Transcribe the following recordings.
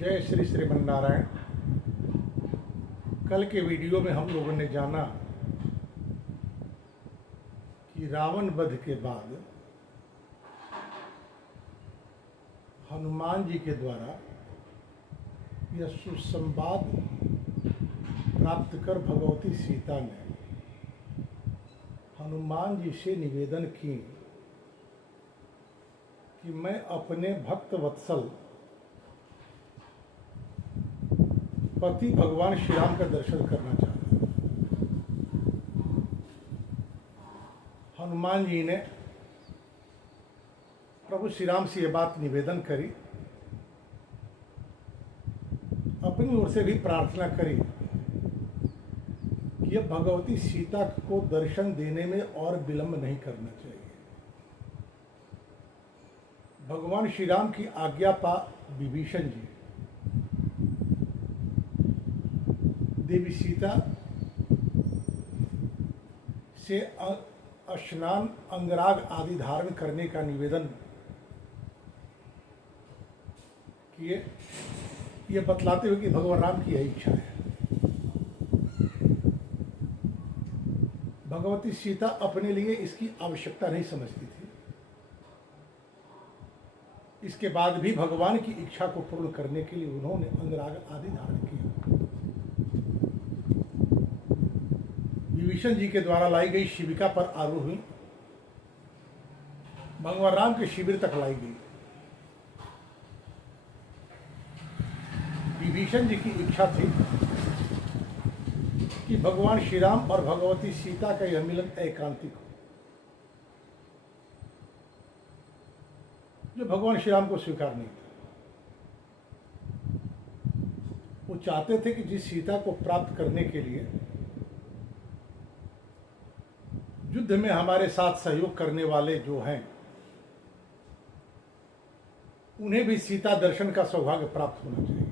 जय श्री श्रीमन्नारायण। कल के वीडियो में हम लोगों ने जाना कि रावण वध के बाद हनुमान जी के द्वारा यह सुसंवाद प्राप्त कर भगवती सीता ने हनुमान जी से निवेदन की कि मैं अपने भक्त वत्सल पति भगवान श्री राम का दर्शन करना चाहता हूँ। हनुमान जी ने प्रभु श्री राम से यह बात निवेदन करी, अपनी ओर से भी प्रार्थना करी कि यह भगवती सीता को दर्शन देने में और विलंब नहीं करना चाहिए। भगवान श्री राम की आज्ञा पा विभीषण जी देवी सीता से स्नान अंगराग आदि धारण करने का निवेदन किए, ये बतलाते हुए कि भगवान राम की यही इच्छा है। भगवती सीता अपने लिए इसकी आवश्यकता नहीं समझती थी। इसके बाद भी भगवान की इच्छा को पूर्ण करने के लिए उन्होंने अंगराग आदि धारण किए। विभीषण जी के द्वारा लाई गई शिविका पर आरूढ़ हुई, भगवान राम के शिविर तक लाई गई। विभीषण जी की इच्छा थी कि भगवान श्री राम और भगवती सीता का यह मिलन एकांतिक हो, जो भगवान श्री राम को स्वीकार नहीं था। वो चाहते थे कि जिस सीता को प्राप्त करने के लिए युद्ध में हमारे साथ सहयोग करने वाले जो हैं, उन्हें भी सीता दर्शन का सौभाग्य प्राप्त होना चाहिए।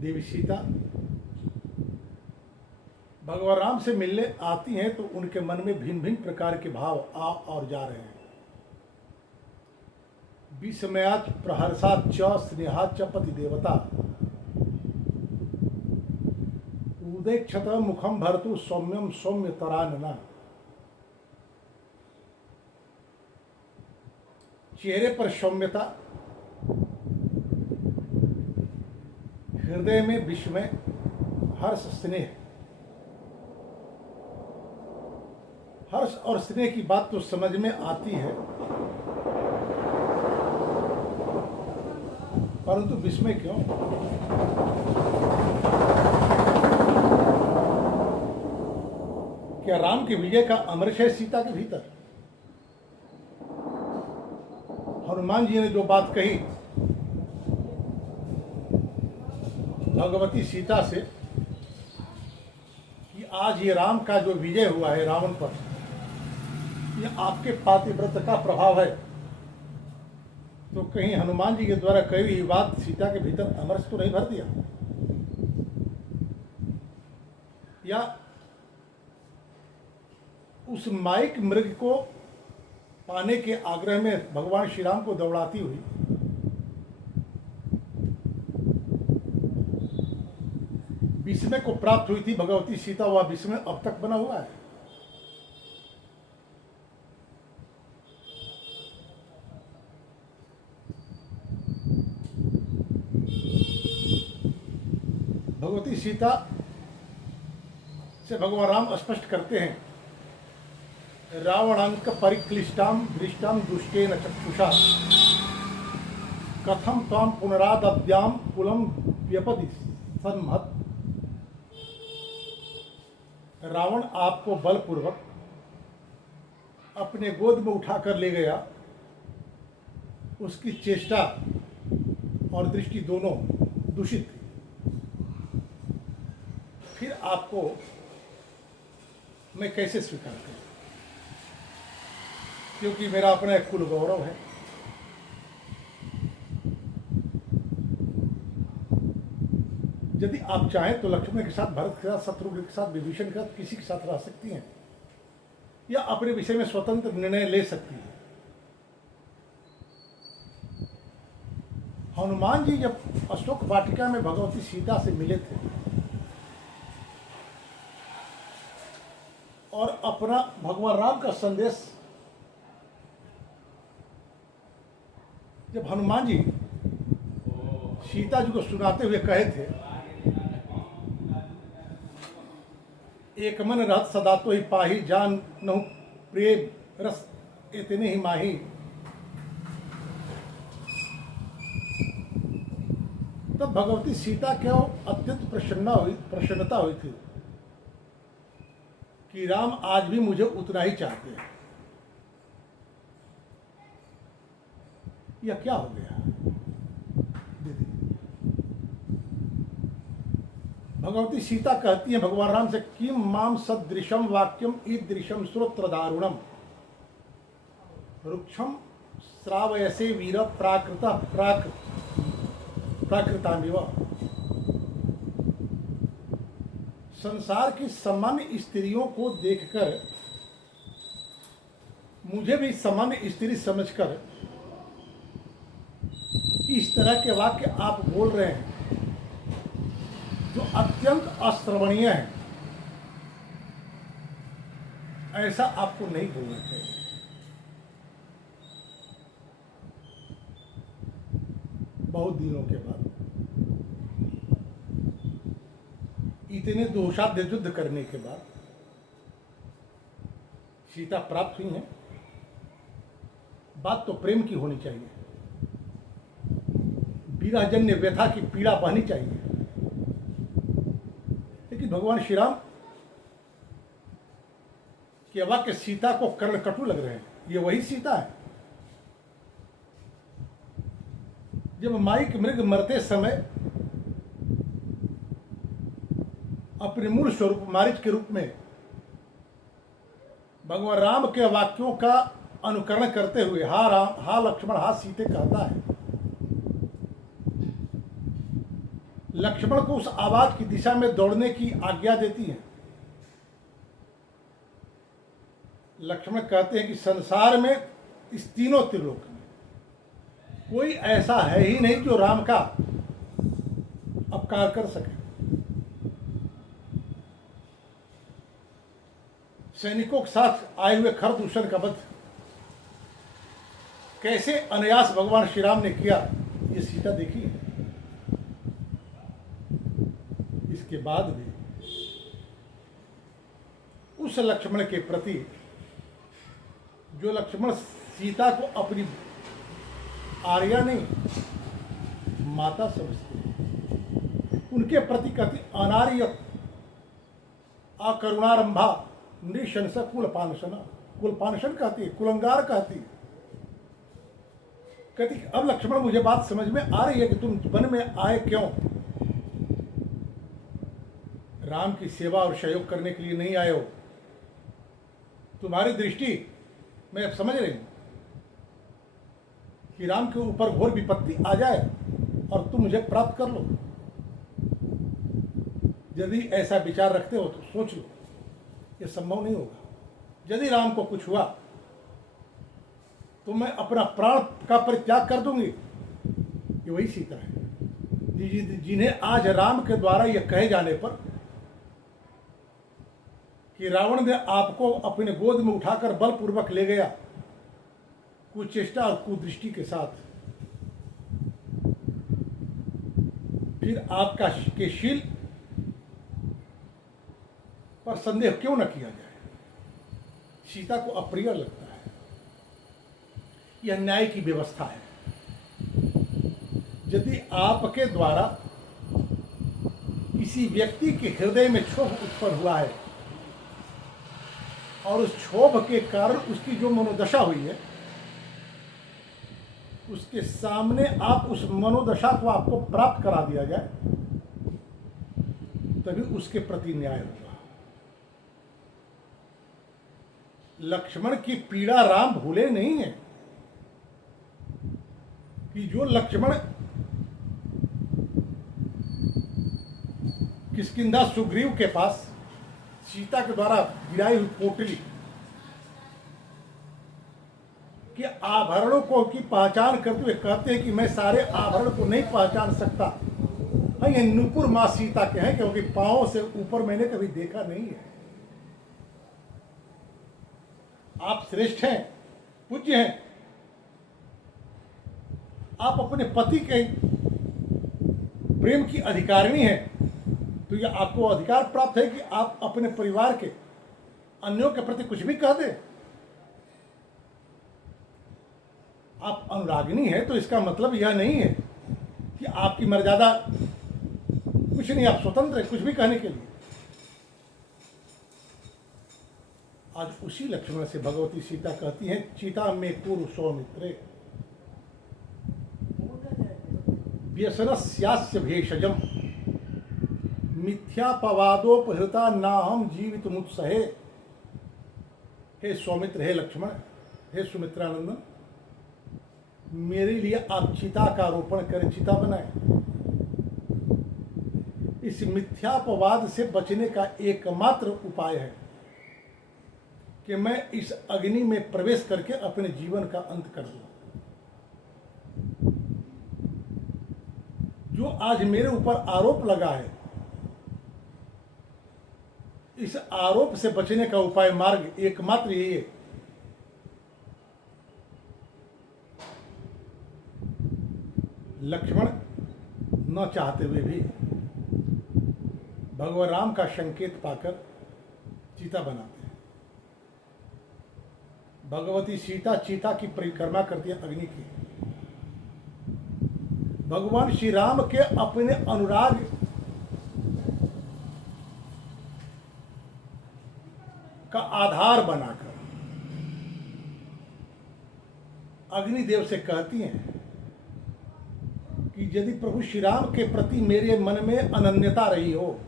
देवी सीता भगवान राम से मिलने आती हैं तो उनके मन में भिन्न भिन्न प्रकार के भाव आ और जा रहे हैं। विस्मयात् प्रहर्षात् च स्नेहात् च पति देवता उदेक्षत मुखम भरतु सौम्यम सौम्य तरानना। चेहरे पर सौम्यता, हृदय में विस्मय, हर्ष, स्नेह। हर्ष और स्नेह की बात तो समझ में आती है, परंतु विस्मय क्यों? क्या राम के विजय का अमृत है सीता के भीतर? हनुमान जी ने जो बात कही भगवती सीता से कि आज ये राम का जो विजय हुआ है रावण पर, ये आपके पातिव्रत का प्रभाव है, तो कहीं हनुमान जी के द्वारा कही हुई बात सीता के भीतर अमृत तो नहीं भर दिया? या उस माइक मृग को पाने के आग्रह में भगवान श्री राम को दौड़ाती हुई विस्मय को प्राप्त हुई थी भगवती सीता, वह विस्मय अब तक बना हुआ है। भगवती सीता से भगवान राम स्पष्ट करते हैं, रावणांक परिक्लिष्टाम दृष्टाम दुष्टेन चक्षुषा कथम ताम पुनरादद्याम कुलम व्यपदि सन्मत। रावण आपको बलपूर्वक अपने गोद में उठाकर ले गया, उसकी चेष्टा और दृष्टि दोनों दूषित थी। फिर आपको मैं कैसे स्वीकार करूं? क्योंकि मेरा अपना एक कुल गौरव है। यदि आप चाहें तो लक्ष्मण के साथ, भरत के साथ, शत्रुघ्न के साथ, विभीषण के साथ, किसी के साथ रह सकती हैं, या अपने विषय में स्वतंत्र निर्णय ले सकती है। हनुमान जी जब अशोक वाटिका में भगवती सीता से मिले थे और अपना भगवान राम का संदेश जब हनुमान जी सीता जी को सुनाते हुए कहे थे, एक मन रहत सदा तो ही पाही, जान नहु प्रेम रस इतने ही माही। तब भगवती सीता क्या अत्यंत प्रसन्नता हुई थी कि राम आज भी मुझे उतना ही चाहते हैं। यह क्या हो गया दीदी? भगवती सीता कहती है भगवान राम से, किम माम सदृशम वाक्यम ईदृशम श्रोत्र दारुणम रुक्षम श्रावयसे वीर प्राकृतामिव। संसार की सामान्य स्त्रियों को देखकर मुझे भी सामान्य स्त्री समझकर इस तरह के वाक्य आप बोल रहे हैं जो अत्यंत अश्रवणीय है, ऐसा आपको नहीं बोलना चाहिए। बहुत दिनों के बाद इतने दोषाध्य युद्ध करने के बाद सीता प्राप्त हुई है। बात तो प्रेम की होनी चाहिए, विरहजन्य व्यथा की पीड़ा बहनी चाहिए। लेकिन भगवान श्री राम के वाक्य सीता को कर्णकटु लग रहे हैं। ये वही सीता है जब माइक मृग मरते समय अपने मूल स्वरूप मारीच के रूप में भगवान राम के वाक्यों का अनुकरण करते हुए हा राम हा लक्ष्मण हा सीते कहता है। लक्ष्मण को उस आवाज की दिशा में दौड़ने की आज्ञा देती है। लक्ष्मण कहते हैं कि संसार में इस तीनों त्रिलोक में कोई ऐसा है ही नहीं जो राम का अपकार कर सके। सैनिकों के साथ आए हुए खरदूषण का वध कैसे अनायास भगवान श्री राम ने किया, ये सीता देखी है। इसके बाद भी उस लक्ष्मण के प्रति जो लक्ष्मण सीता को अपनी आर्या नहीं माता समझते, उनके प्रति कहती अनार्य अकरुणारंभा नृशंस कुलपानसना। कुलपानसन कहती है, कुलंगार कहती है। कहती अब लक्ष्मण मुझे बात समझ में आ रही है कि तुम वन में आए क्यों। राम की सेवा और सहयोग करने के लिए नहीं आए हो। तुम्हारी दृष्टि मैं अब समझ रही हूं कि राम के ऊपर घोर विपत्ति आ जाए और तुम मुझे प्राप्त कर लो। यदि ऐसा विचार रखते हो तो सोच लो, ये संभव नहीं होगा। यदि राम को कुछ हुआ तो मैं अपना प्राण का परित्याग कर दूंगी। ये वही सीता है जिन्हें आज राम के द्वारा यह कहे जाने पर कि रावण ने आपको अपने गोद में उठाकर बलपूर्वक ले गया, कुचेष्टा और कुदृष्टि के साथ, फिर आपका के शील पर संदेह क्यों न किया जाए। सीता को अप्रिय लगता है। यह न्याय की व्यवस्था है। यदि आपके द्वारा किसी व्यक्ति के हृदय में क्षोभ उत्पन्न हुआ है और उस क्षोभ के कारण उसकी जो मनोदशा हुई है, उसके सामने आप उस मनोदशा को आपको प्राप्त करा दिया जाए, तभी उसके प्रति न्याय होगा। लक्ष्मण की पीड़ा राम भूले नहीं है कि जो लक्ष्मण किष्किंधा सुग्रीव के पास सीता के द्वारा गिराई हुई पोटली कि आभरणों को की पहचान करते हुए कहते हैं कि मैं सारे आभरण को नहीं पहचान सकता। हाँ, ये नुपुर माँ सीता के हैं, क्योंकि पांव से ऊपर मैंने कभी देखा नहीं है। आप श्रेष्ठ हैं, पूज्य हैं, आप अपने पति के प्रेम की अधिकारिणी हैं, तो यह आपको अधिकार प्राप्त है कि आप अपने परिवार के अन्यों के प्रति कुछ भी कह दें। आप अनुरागिनी हैं तो इसका मतलब यह नहीं है कि आपकी मर्यादा कुछ नहीं, आप स्वतंत्र हैं कुछ भी कहने के लिए। आज उसी लक्ष्मण से भगवती सीता कहती हैं, चिता में कुरु सौमित्रे व्यसनस्यास्य भेषजम मिथ्यापवादोपहृता नाहम जीवित मुत्सहे। हे सौमित्र, हे लक्ष्मण, हे सुमित्रानंदन, मेरे लिए आप चिता का आरोपण करें, चिता बनाएं। इस मिथ्यापवाद से बचने का एकमात्र उपाय है कि मैं इस अग्नि में प्रवेश करके अपने जीवन का अंत कर दूं। जो आज मेरे ऊपर आरोप लगा है, इस आरोप से बचने का उपाय मार्ग एकमात्र यही है लक्ष्मण न चाहते हुए भी भगवान राम का संकेत पाकर चिता बनाते हैं। भगवती सीता चिता की परिक्रमा करती है अग्नि की। भगवान श्री राम के अपने अनुराग का आधार बनाकर अग्निदेव से कहती हैं कि यदि प्रभु श्री राम के प्रति मेरे मन में अनन्यता रही हो,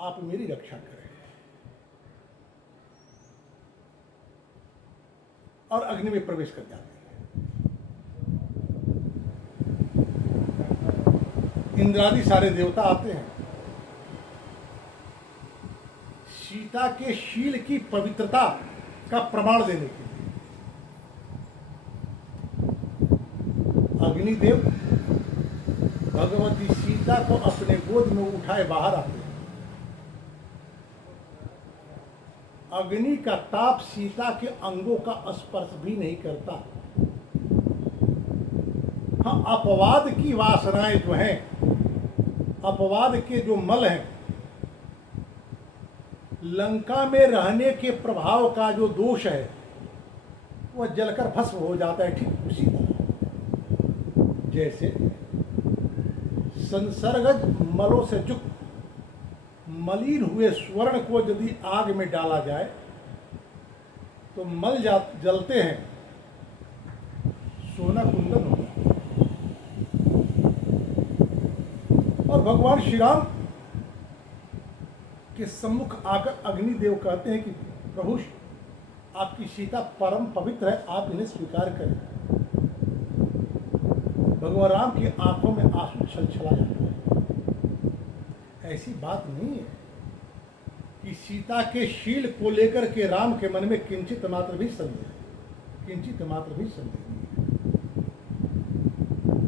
आप मेरी रक्षा करें। और अग्नि में प्रवेश कर जाते हैं। इंद्रादि सारे देवता आते हैं सीता के शील की पवित्रता का प्रमाण देने के लिए। अग्निदेव भगवती सीता को अपने गोद में उठाए बाहर आते हैं। अग्नि का ताप सीता के अंगों का स्पर्श भी नहीं करता। हाँ, अपवाद की वासनाएं जो हैं, अपवाद के जो मल हैं, लंका में रहने के प्रभाव का जो दोष है, वह जलकर भस्म हो जाता है। ठीक उसी तरह जैसे संसर्गज मलों से युक्त मलिन हुए स्वर्ण को यदि आग में डाला जाए तो मल जलते हैं, सोना कुंदन होता है। और भगवान श्री राम के सम्मुख आकर अग्निदेव कहते हैं कि प्रभु, आपकी सीता परम पवित्र है, आप इन्हें स्वीकार करें। भगवान राम की आंखों में आंसू छलछला जाते हैं। ऐसी बात नहीं है कि सीता के शील को लेकर के राम के मन में किंचित मात्र भी संदेह नहीं है।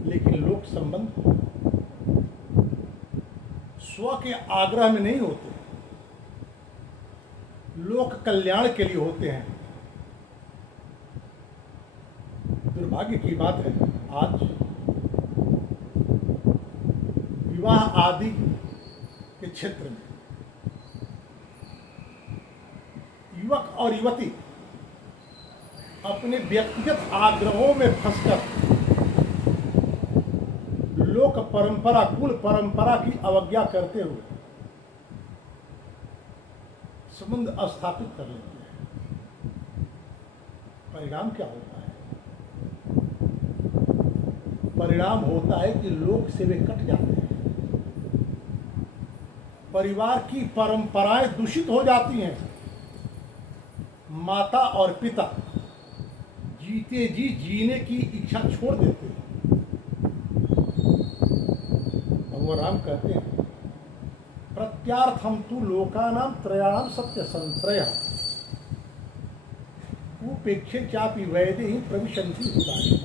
लेकिन लोक संबंध स्व के आग्रह में नहीं होते, लोक कल्याण के लिए होते हैं। दुर्भाग्य की बात है, आज विवाह आदि के क्षेत्र में युवक और युवती अपने व्यक्तिगत आग्रहों में फंसकर लोक परंपरा, कुल परंपरा की अवज्ञा करते हुए संबंध स्थापित कर लेते हैं। परिणाम क्या होता है? परिणाम होता है कि लोक से वे कट जाते हैं। परिवार की परंपराएं दूषित हो जाती हैं। माता और पिता जीते जी जीने की इच्छा छोड़ देते हैं। भगवान राम कहते हैं, प्रत्यार्थम तु लोकानां त्रयाणां सत्य संश्रयः। उपेक्षे चापि वैदे ही प्रविशंति हुताशम।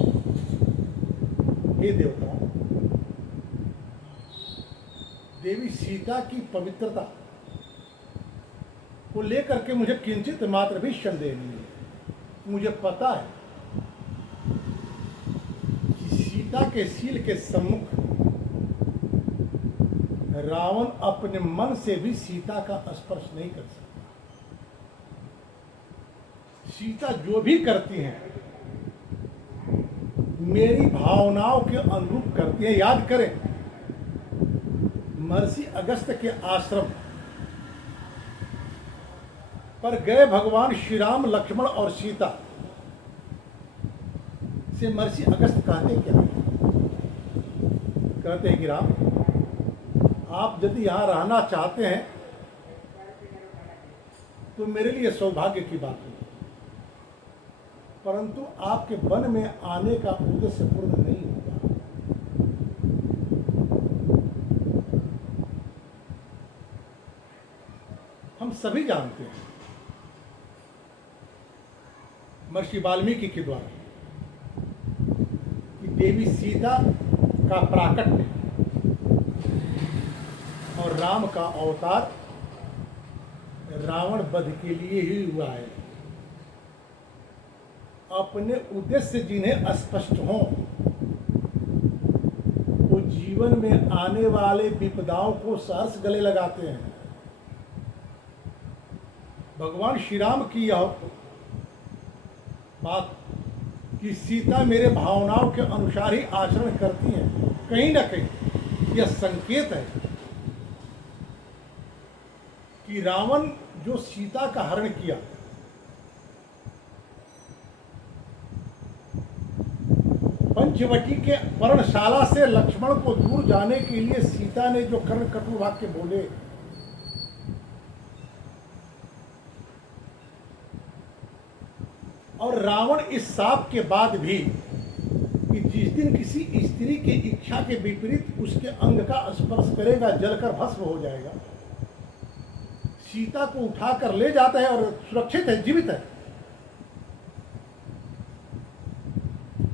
हे देवताओं, देवी सीता की पवित्रता को लेकर के मुझे किंचित मात्र भी संदेह नहीं है। मुझे पता है कि सीता के शील के सम्मुख रावण अपने मन से भी सीता का स्पर्श नहीं कर सकता। सीता जो भी करती हैं मेरी भावनाओं के अनुरूप करती है। याद करें, महर्षि अगस्त्य के आश्रम पर गए भगवान श्री राम, लक्ष्मण और सीता से महर्षि अगस्त्य कहते क्या? कहते हैं कि राम, आप यदि यहां रहना चाहते हैं तो मेरे लिए सौभाग्य की बात है, परंतु आपके वन में आने का उद्देश्य पूर्ण नहीं होगा। हम सभी जानते हैं महर्षि वाल्मीकि के द्वारा कि देवी सीता का प्राकट्य और राम का अवतार रावण वध के लिए ही हुआ है। अपने उद्देश्य जिन्हें स्पष्ट हों वो जीवन में आने वाले विपदाओं को सहर्ष गले लगाते हैं। भगवान श्री राम की यह बात कि सीता मेरे भावनाओं के अनुसार ही आचरण करती हैं, कहीं ना कहीं यह संकेत है कि रावण जो सीता का हरण किया, पंचवटी के पर्णशाला से लक्ष्मण को दूर जाने के लिए सीता ने जो कर्ण कटु वाक्य बोले, और रावण इस शाप के बाद भी कि जिस दिन किसी स्त्री की इच्छा के विपरीत उसके अंग का स्पर्श करेगा जलकर भस्म हो जाएगा, सीता को उठाकर ले जाता है और सुरक्षित है, जीवित है।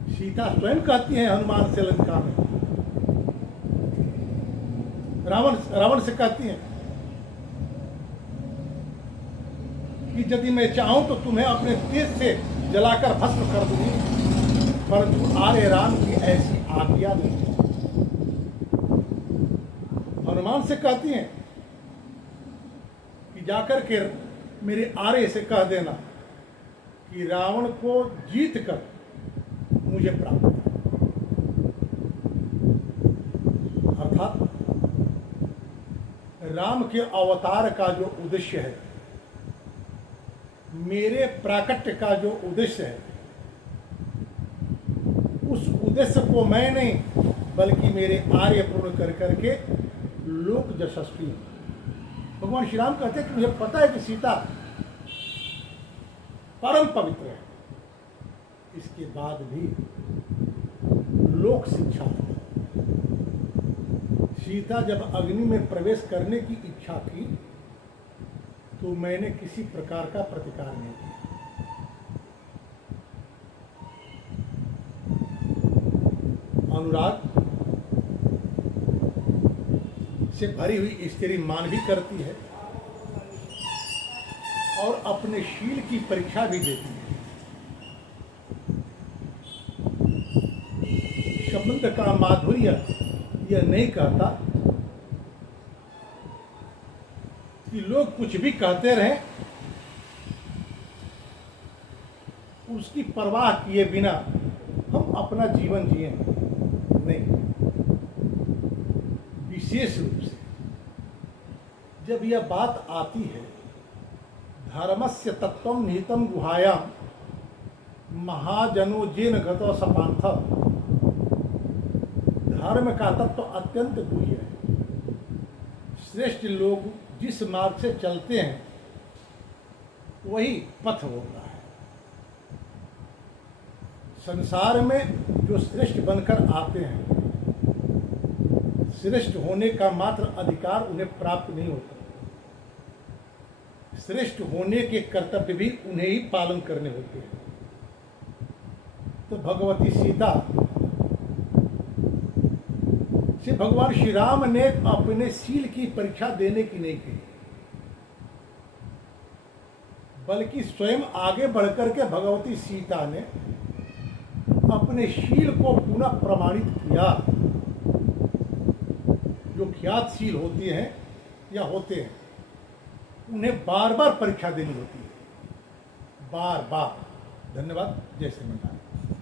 सीता स्वयं कहती है हनुमान से लंका में, रावण से कहती है कि यदि मैं चाहूं तो तुम्हें अपने तेज से जलाकर भस्म कर दूंगी, परंतु आर्य राम की ऐसी आज्ञा नहीं। हनुमान से कहती हैं कि जाकर के मेरे आर्य से कह देना कि रावण को जीत कर मुझे प्राप्त है। अर्थात राम के अवतार का जो उद्देश्य है, मेरे प्राकट्य का जो उद्देश्य है, उस उद्देश्य को मैं नहीं बल्कि मेरे आर्य पूर्ण कर करके लोक यशस्वी। भगवान श्री राम कहते हैं कि मुझे पता है कि सीता परम पवित्र है, इसके बाद भी लोक शिक्षा। सीता जब अग्नि में प्रवेश करने की इच्छा की तो मैंने किसी प्रकार का प्रतिकार नहीं किया। अनुराग से भरी हुई स्त्री मान भी करती है और अपने शील की परीक्षा भी देती है। शब्द का माधुर्य यह नहीं कहता कि लोग कुछ भी कहते रहें, उसकी परवाह किए बिना हम अपना जीवन जिए नहीं। विशेष रूप से जब यह बात आती है धर्मस्य तत्वं निहितं गुहायां महाजनो जेन गतो सपांथ, धर्म का तत्व अत्यंत गुह्य है। श्रेष्ठ लोग जिस मार्ग से चलते हैं वही पथ होता है। संसार में जो श्रेष्ठ बनकर आते हैं, श्रेष्ठ होने का मात्र अधिकार उन्हें प्राप्त नहीं होता, श्रेष्ठ होने के कर्तव्य भी उन्हें ही पालन करने होते हैं। भगवती सीता से भगवान श्री राम ने अपने शील की परीक्षा देने की नहीं कही, बल्कि स्वयं आगे बढ़कर के भगवती सीता ने अपने शील को पुनः प्रमाणित किया। जो ख्यातशील होते हैं या होते हैं उन्हें बार बार परीक्षा देनी होती है, बार बार। धन्यवाद। जय श्री राम।